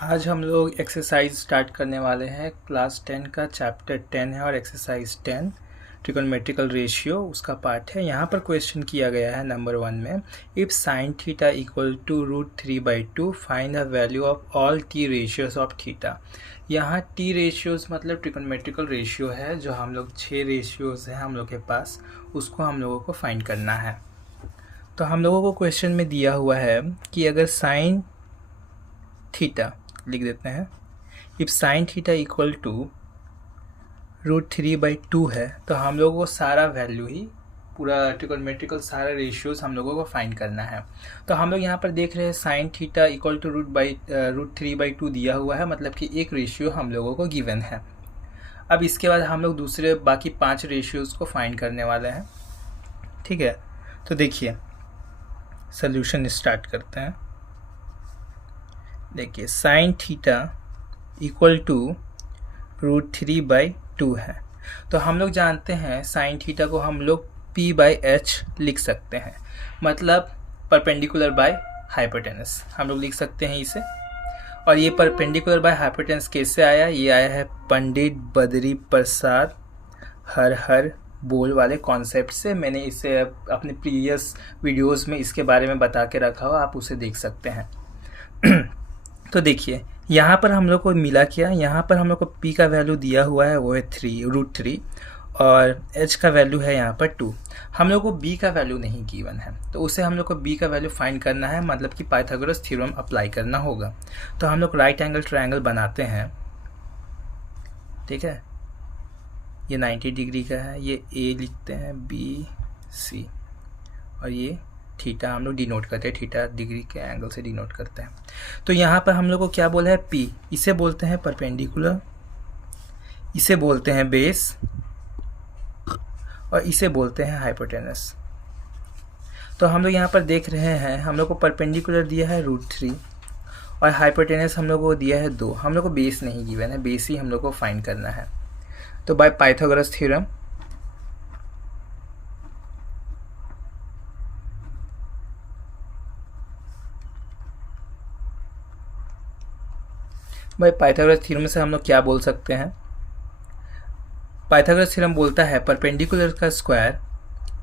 आज हम लोग एक्सरसाइज स्टार्ट करने वाले हैं। क्लास 10 का चैप्टर 10 है और एक्सरसाइज 10 ट्रिगोनोमेट्रिकल रेशियो उसका पार्ट है। यहाँ पर क्वेश्चन किया गया है नंबर 1 में, if sine theta equal to √3/2 find the value of all T ratios of theta. यहाँ टी रेशियोज मतलब ट्रिगोनोमेट्रिकल रेशियो है, जो हम लोग 6 रेशियोज हैं हम लोग के पास, उसको हम लोगों को फाइंड करना है। तो हम लोगों को क्वेश्चन में दिया हुआ है कि अगर साइन थीटा लिख देते हैं, if sine theta equal to √3/2 है, तो हम लोगों को सारा वैल्यू ही पूरा ट्रिगोनोमेट्रिकल सारा रेशियोज हम लोगों को फाइंड करना है। तो हम लोग यहाँ पर देख रहे हैं साइन थीटा इक्वल टू √3/2 दिया हुआ है, मतलब कि एक रेशियो हम लोगों को गिवन है। अब इसके बाद हम लोग दूसरे बाकी 5 रेशियोज को फाइंड करने वाले हैं। ठीक है, तो देखिए सॉल्यूशन स्टार्ट करते हैं। देखिए साइन थीटा इक्वल टू √3/2 है, तो हम लोग जानते हैं साइन थीटा को हम लोग P/H लिख सकते हैं, मतलब परपेंडिकुलर बाय हाइपोटेनस हम लोग लिख सकते हैं इसे। और ये परपेंडिकुलर बाय हाइपोटेनस कैसे आया? ये आया है पंडित बद्री प्रसाद हर बोल वाले कॉन्सेप्ट से। मैंने इसे अपने प्रीवियस वीडियोस में इसके बारे में बता के रखा हो, आप उसे देख सकते हैं। तो देखिए यहाँ पर हम लोग को मिला क्या, यहाँ पर हम लोग को P का वैल्यू दिया हुआ है वो है √3 और H का वैल्यू है यहाँ पर 2। हम लोग को B का वैल्यू नहीं गिवन है, तो उसे हम लोग को B का वैल्यू फाइंड करना है, मतलब कि पाइथागोरस थ्योरम अप्लाई करना होगा। तो हम लोग राइट एंगल ट्रायंगल बनाते हैं। ठीक है, ये 90 डिग्री का है, ये A लिखते हैं, BC, और ये थीटा हम लोग डिनोट करते हैं, थीटा डिग्री के एंगल से डिनोट करते हैं। तो यहाँ पर हम लोग को क्या बोला है? P, इसे बोलते हैं परपेंडिकुलर, इसे बोलते हैं बेस, और इसे बोलते हैं हाइपोटेनस। तो हम लोग यहाँ पर देख रहे हैं, हम लोग को परपेंडिकुलर दिया है √3 और हाइपोटेनस हम लोग को दिया है 2। हम लोग को बेस नहीं गिवन है, बेस ही हम लोग को फाइंड करना है। तो by Pythagoras theorem Pythagoras theorem से हम लोग क्या बोल सकते हैं? पाइथागोरस थ्योरम बोलता है परपेंडिकुलर का स्क्वायर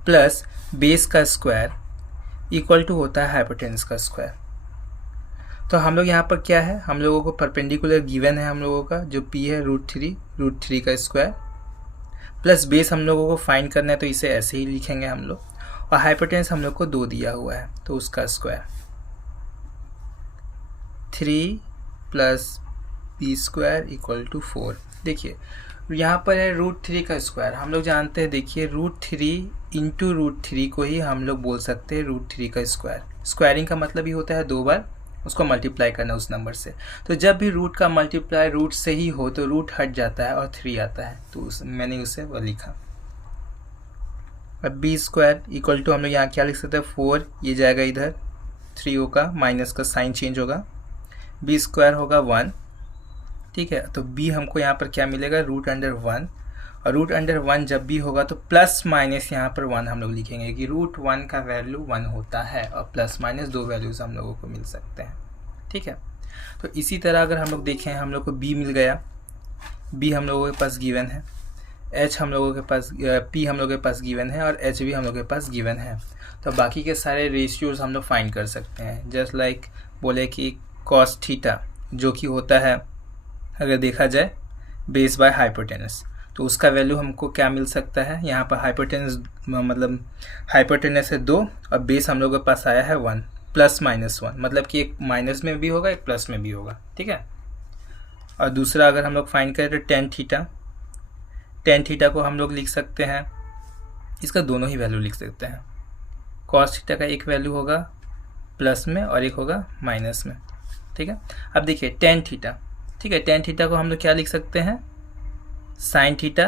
प्लस बेस का स्क्वायर इक्वल टू होता है हाइपोटेनस का स्क्वायर। तो हम लोग यहाँ पर क्या है, हम लोगों को परपेंडिकुलर गिवन है हम लोगों का, जो P है √3 का स्क्वायर प्लस बेस हम लोगों को फाइंड करना है, तो इसे ऐसे ही लिखेंगे हम लोग, और हाइपोटेनस हम लोग को 2 दिया हुआ है, तो उसका स्क्वायर 3 + B² = 4। देखिए यहाँ पर है √3 का स्क्वायर, हम लोग जानते हैं, देखिए √3 × √3 को ही हम लोग बोल सकते हैं √3 का स्क्वायर। स्क्वायरिंग का मतलब ही होता है 2 बार उसको मल्टीप्लाई करना उस नंबर से। तो जब भी रूट का मल्टीप्लाई रूट से ही हो तो रूट हट जाता है और 3 आता है, तो मैंने उसे वो लिखा। अब B² = हम लोग यहाँ क्या लिख सकते हैं? 4, ये जाएगा इधर, 3 होगा, माइनस का साइन चेंज होगा, B² होगा 1। ठीक है, तो B हमको यहाँ पर क्या मिलेगा? √1, और √1 जब भी होगा तो प्लस माइनस यहाँ पर 1 हम लोग लिखेंगे कि √1 का वैल्यू 1 होता है, और प्लस माइनस 2 वैल्यूज हम लोगों को मिल सकते हैं। ठीक है, तो इसी तरह अगर हम लोग देखें, हम लोग को B मिल गया, B हम लोगों के पास गिवन है, H हम लोगों के पास, P हम लोगों के पास गिवन है, और H भी हम लोगों के पास गिवन है। तो बाकी के सारे रेशियोज हम लोग फाइंड कर सकते हैं। जस्ट लाइक बोले कि cos थीटा, जो कि होता है अगर देखा जाए बेस बाय हाइपोटेनस, तो उसका वैल्यू हमको क्या मिल सकता है? यहाँ पर हाइपोटेनस मतलब हाइपोटेनस है 2 और बेस हम लोगों के पास आया है 1, ±1, मतलब कि एक माइनस में भी होगा एक प्लस में भी होगा। ठीक है, और दूसरा अगर हम लोग फाइंड करें तो टेन थीटा को हम लोग लिख सकते हैं, इसका दोनों ही वैल्यू लिख सकते हैं। cos थीटा का एक वैल्यू होगा प्लस में और एक होगा माइनस में। ठीक है, अब देखिए टेन थीटा, ठीक है, टेन थीटा को हम लोग क्या लिख सकते हैं? Sine theta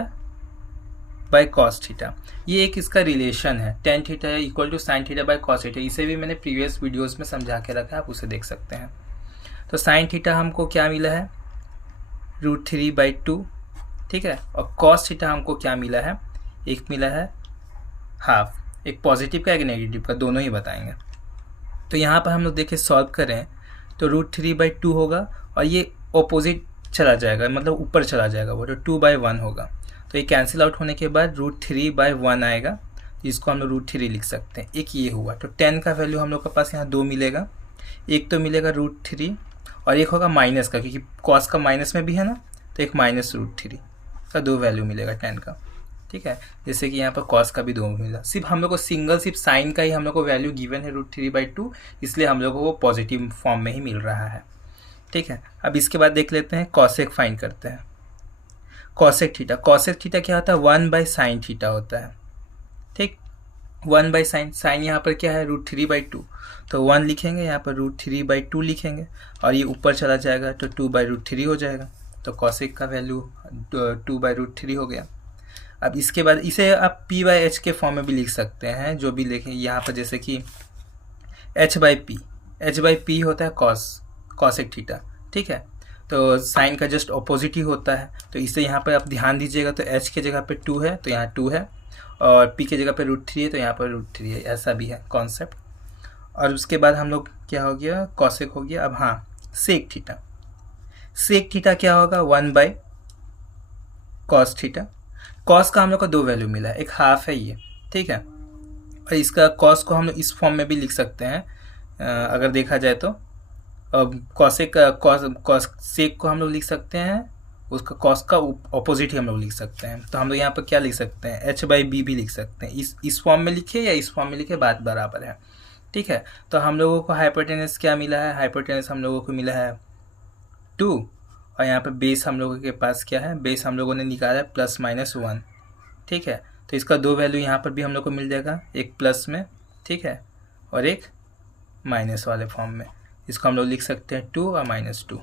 by cos theta. ये एक इसका रिलेशन है, tan theta equal to sine theta by cos theta. इसे भी मैंने प्रीवियस वीडियोस में समझा के रखा है, आप उसे देख सकते हैं। तो साइन थीटा हमको क्या मिला है? √3/2। ठीक है, और कॉस थीटा हमको क्या मिला है? एक मिला है हाफ, एक पॉजिटिव का एक नेगेटिव का, दोनों ही बताएंगे। तो यहाँ पर हम लोग देखिए सॉल्व करें तो √3/2 होगा और ये ऑपोजिट चला जाएगा, मतलब ऊपर चला जाएगा वो, तो 2/1 होगा। तो ये कैंसिल आउट होने के बाद √3/1 आएगा, इसको हम लोग √3 लिख सकते हैं। एक ये हुआ, तो 10 का वैल्यू हम लोग के पास यहाँ 2 मिलेगा। एक तो मिलेगा √3 और एक होगा माइनस का, क्योंकि कॉस का माइनस में भी है ना, तो एक -√3 का 2 वैल्यू मिलेगा 10 का। ठीक है, जैसे कि यहाँ पर कॉस का भी 2 मिला। सिर्फ हम लोग को सिर्फ साइन का ही हम लोग को वैल्यू गिवन है √3/2, इसलिए हम लोग को वो पॉजिटिव फॉर्म में ही मिल रहा है। ठीक है, अब इसके बाद देख लेते हैं कॉसेक फाइंड करते हैं। कॉसेक थीटा, कॉसेक थीटा क्या होता है, 1/sin थीटा होता है। ठीक, 1/sin, साइन यहाँ पर क्या है √3/2, तो 1 लिखेंगे, यहाँ पर √3/2 लिखेंगे और ये ऊपर चला जाएगा तो 2/√3 हो जाएगा। तो कॉसेक का वैल्यू 2/√3 हो गया। अब इसके बाद इसे आप p/h के फॉर्म में भी लिख सकते हैं, जो भी लिखें यहाँ पर, जैसे कि h/p होता है कॉसेक थीटा। ठीक है, तो साइन का जस्ट ऑपोजिट ही होता है, तो इसे यहाँ पर आप ध्यान दीजिएगा, तो h के जगह पे 2 है तो यहाँ 2 है, और p के जगह पे √3 है तो यहाँ पर √3 है, ऐसा भी है कॉन्सेप्ट। और उसके बाद हम लोग क्या हो गया, कॉसेक हो गया। अब हाँ, सेक थीटा, सेक थीटा क्या होगा, 1/cos थीटा। कॉस का हम लोग को 2 वैल्यू मिला है, एक हाफ है ये। ठीक है, और इसका कॉस को हम लोग इस फॉर्म में भी लिख सकते हैं, अगर देखा जाए तो कॉसेक कॉस सेक को हम लोग लिख सकते हैं, उसका कॉस का ऑपोजिट ही हम लोग लिख सकते हैं। तो हम लोग यहाँ पर क्या लिख सकते हैं, h/b भी लिख सकते हैं। इस फॉर्म में लिखे या इस फॉर्म में लिखे, बात बराबर है। ठीक है, तो हम लोगों को हाइपोटेनस क्या मिला है, हाइपोटेनस हम लोगों को मिला है 2, और यहाँ पर बेस हम लोगों के पास क्या है, बेस हम लोगों ने निकाला है +-1। ठीक है, तो इसका 2 वैल्यू यहाँ पर भी हम लोग को मिल जाएगा, एक प्लस में, ठीक है, और एक माइनस वाले फॉर्म में। इसको हम लोग लिख सकते हैं 2 और -2।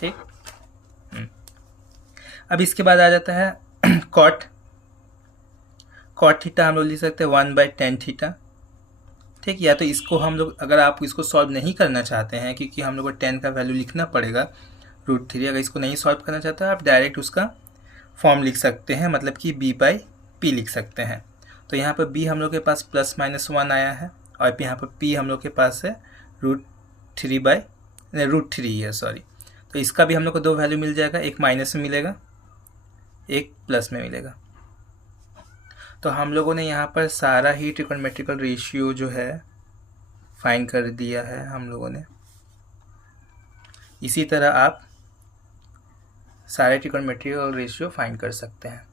ठीक, अब इसके बाद आ जाता है कॉट थीटा, हम लोग लिख सकते हैं 1/tan थीटा। ठीक, या तो इसको हम लोग, अगर आप इसको सॉल्व नहीं करना चाहते हैं, क्योंकि हम लोग को 10 का वैल्यू लिखना पड़ेगा √3, अगर इसको नहीं सॉल्व करना चाहते आप डायरेक्ट उसका फॉर्म लिख सकते हैं, मतलब कि b/p लिख सकते हैं। तो यहाँ पर b हम लोग के पास +-1 आया है, और यहाँ पर p हम लोग के पास है √3 है, सॉरी। तो इसका भी हम लोग को 2 वैल्यू मिल जाएगा, एक माइनस में मिलेगा, एक प्लस में मिलेगा। तो हम लोगों ने यहाँ पर सारा ही ट्रिगोनोमेट्रिकल रेशियो जो है फाइंड कर दिया है हम लोगों ने। इसी तरह आप सारे ट्रिगोनोमेट्रिकल रेशियो फाइंड कर सकते हैं।